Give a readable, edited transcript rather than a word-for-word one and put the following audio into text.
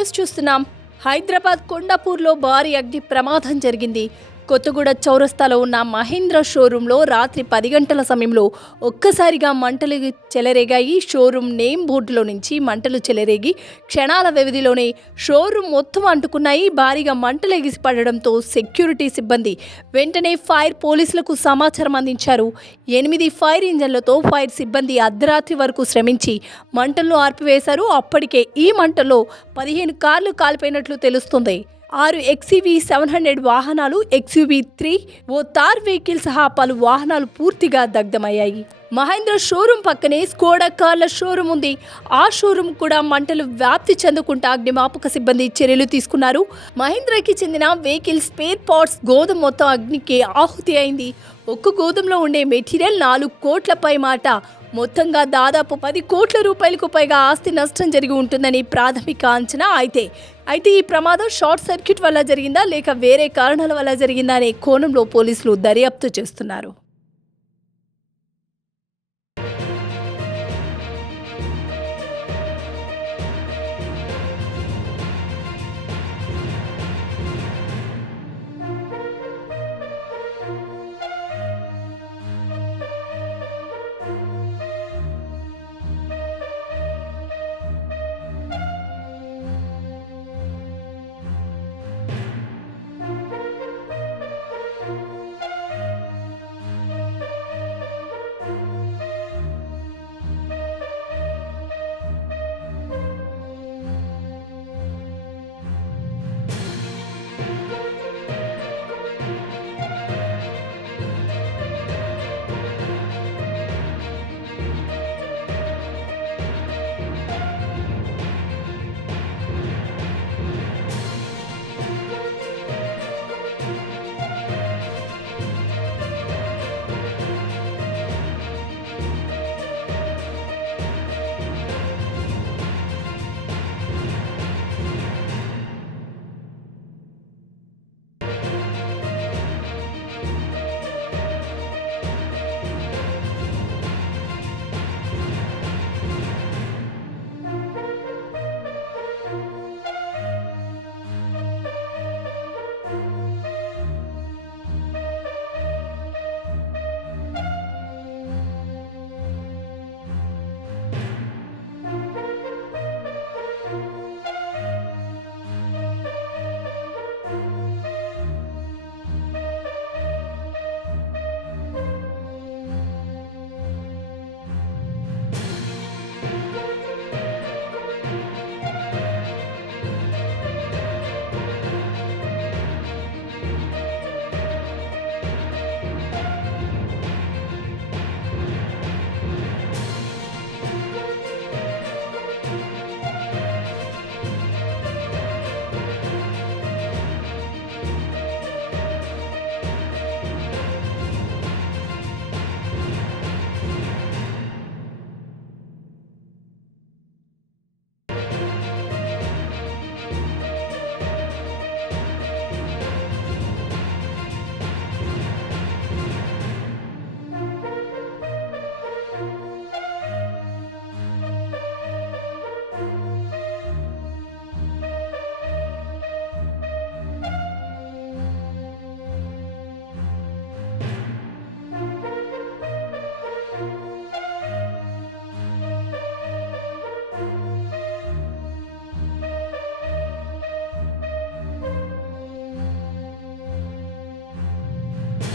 News చూస్తున్నాం. హైదరాబాద్ కొండాపూర్లో భారీ అగ్ని ప్రమాదం జరిగింది. కొత్తగూడ చౌరస్తాలో ఉన్న మహీంద్ర షోరూంలో రాత్రి 10 గంటల సమయంలో ఒక్కసారిగా మంటలు చెలరేగాయి. షోరూమ్ నేమ్ బోర్డులో నుంచి మంటలు చెలరేగి క్షణాల వ్యవధిలోనే షోరూమ్ మొత్తం అంటుకున్నాయి. భారీగా మంటలు ఎగిసిపడడంతో సెక్యూరిటీ సిబ్బంది వెంటనే ఫైర్ పోలీసులకు సమాచారం అందించారు. 8 ఫైర్ ఇంజన్లతో ఫైర్ సిబ్బంది అర్ధరాత్రి వరకు శ్రమించి మంటలను ఆర్పివేశారు. అప్పటికే ఈ మంటల్లో 15 కార్లు కాలిపోయినట్లు తెలుస్తుంది. 6 XUV 700 వాహనాలు, XUV 3 ఓ థార్ వెహికల్ సహా పలు వాహనాలు పూర్తిగా దగ్ధమయ్యాయి. మహేంద్ర షోరూం పక్కనే స్కోడా కార్ల షోరూం ఉంది. ఆ షోరూం కూడా మంటలు వ్యాప్తి చెందకుండా అగ్నిమాపక సిబ్బంది చర్యలు తీసుకున్నారు. మహేంద్రకి చెందిన వెహికల్ స్పేర్ పార్ట్స్ గోదాం మొత్తం అగ్నికి ఆహుతి అయింది. ఒక్క గోదాంలో ఉండే మెటీరియల్ 4 కోట్లపై మాట. మొత్తంగా దాదాపు 10 కోట్ల రూపాయలకు పైగా ఆస్తి నష్టం జరిగి ఉంటుందని ప్రాథమిక అంచనా. అయితే ఈ ప్రమాదం షార్ట్ సర్క్యూట్ వల్ల జరిగిందా లేక వేరే కారణాల వల్ల జరిగిందా అనే కోణంలో పోలీసులు దర్యాప్తు చేస్తున్నారు.